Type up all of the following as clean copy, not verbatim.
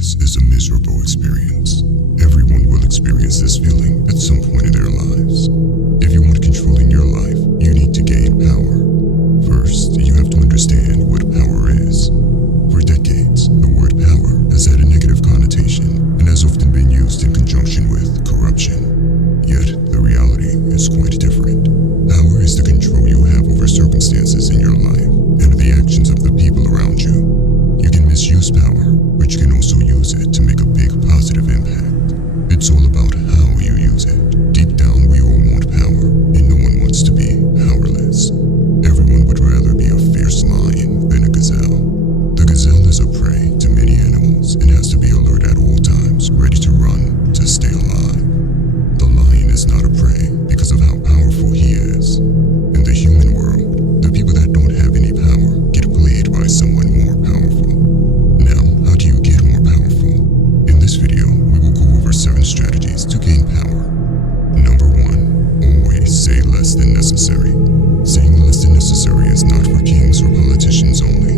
happiness is a miserable experience. Everyone will experience this feeling at some point in their lives. If you want control in your life, you need to gain power. First, you have to understand what power is. For decades, the word power has had a negative connotation and has often been used in conjunction with corruption. Yet, the reality is quite different. Power is the control you have over circumstances in your life and the actions of the people around you. You can misuse power, but you can also use it to make a big positive impact. It's all about how you use it. Deep down, we all want power, and no one wants to be powerless. Everyone would rather be a fierce lion than a gazelle. The gazelle is a prey to many animals and has to be alert at all times, ready to run to stay alive. The lion is not a prey because of how powerful he is. In the human world, the people that don't have any power get played by someone more powerful. Now, how do you get more powerful? In this video, we will go over 7 strategies to gain power. Number 1, always say less than necessary. Saying less than necessary is not for kings or politicians only.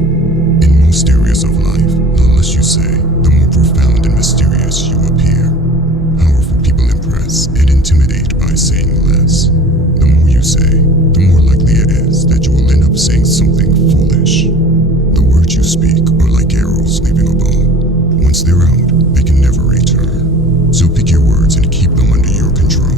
In most areas of life, the less you say, the more profound and mysterious you appear. Powerful people impress and intimidate by saying less. The more you say, the more likely it is that you will end up saying something foolish. The words you speak are like arrows leaving a bow. Once they're out, they can never return. So pick your words and keep them under your control.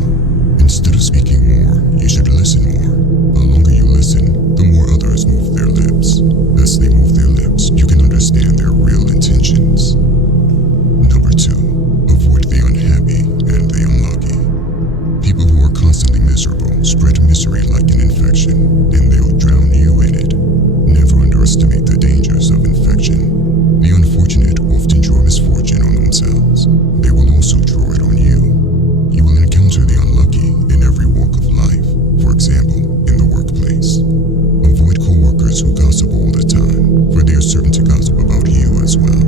Instead of speaking more, you should listen more. The longer you listen, the more others move their lips. As they move their lips, you can understand their real intentions. Number 2, avoid the unhappy and the unlucky. People who are constantly miserable spread misery like an infection, and they'll drown you in it. Never underestimate the dangers of infection. The unfortunate often draw misfortune on themselves. They will also draw it on you. You will encounter the unlucky in every walk of life. For example, in the workplace. Avoid co-workers who gossip all the time, for they are certain to gossip about you as well.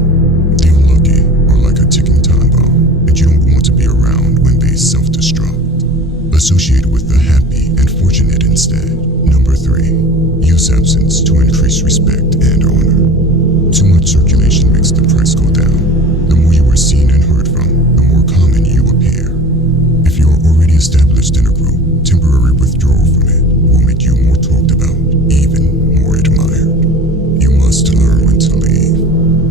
The unlucky are like a ticking time bomb, and you don't want to be around when they self-destruct. Associate with the happy and fortunate instead. Number 3, use absence to increase respect and honor. Too much circulation makes the price go down. The more you are seen and heard from, the more common you appear. If you are already established in a group, temporary withdrawal from it will make you more talked about, even more admired. You must learn when to leave.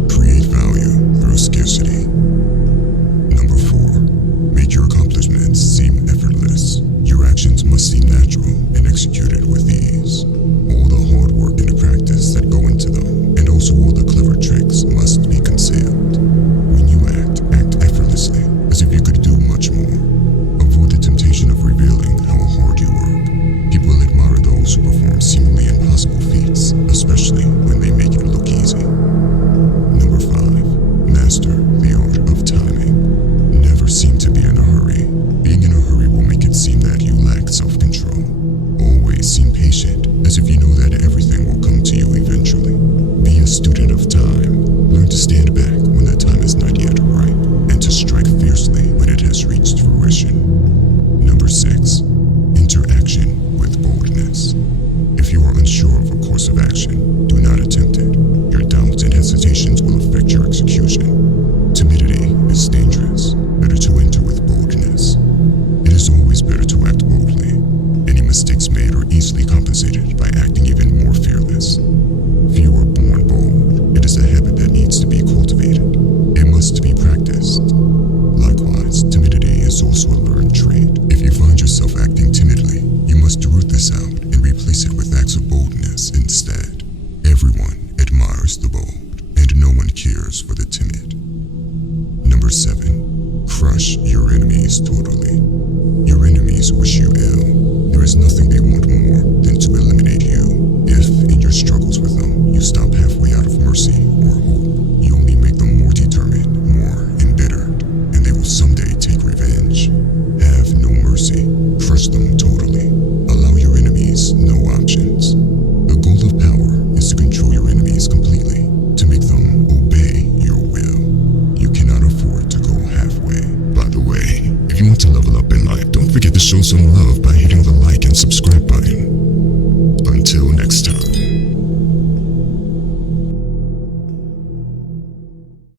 Create value through scarcity. Number 4, make your accomplishments seem effortless. Your actions must seem natural and executed with ease. All the hard work and practice that go into them, and also all the clever tricks, must be concealed. When you act effortlessly, as if you could do much more. Avoid the temptation of revealing how hard you work. People admire those who perform seemingly impossible feats, especially when they make it look easy. Number 5, master the art of timing. Never seem to be in a hurry. Being in a hurry will make it seem that you lack self-control. Always seem patient, as if you know that everything will come to you eventually. Be a student of time. Learn to stand back when the time is not yet ripe, and to strike fiercely when it has reached fruition. Number 6, interaction with boldness. If you are unsure of a course of action, do not attempt it. Your doubts and hesitations will affect your execution. Timidity is dangerous. Better to enter with boldness. It is always better to act boldly. Any mistakes made are easily compensated by acting even more fearless. Few are born bold. It is a habit that needs to be cultivated. It must be practiced. Likewise, timidity is also a learned trait. If you find yourself acting timidly, you must root this out and replace it with acts of boldness instead. Everyone admires the bold, and no one cares for the timid. Number 7, crush your enemies totally. Your enemies wish you ill. There is nothing they want more than to eliminate you. If, in your struggles with them, you stop halfway out of mercy or hope, you only make them more determined, more embittered, and they will someday take revenge. Have no mercy. Crush them totally. Allow your enemies no options. The goal of power is to control your enemies completely, to make them obey your will. You cannot afford to go halfway. By the way, if you want to level up in life, don't forget to show some love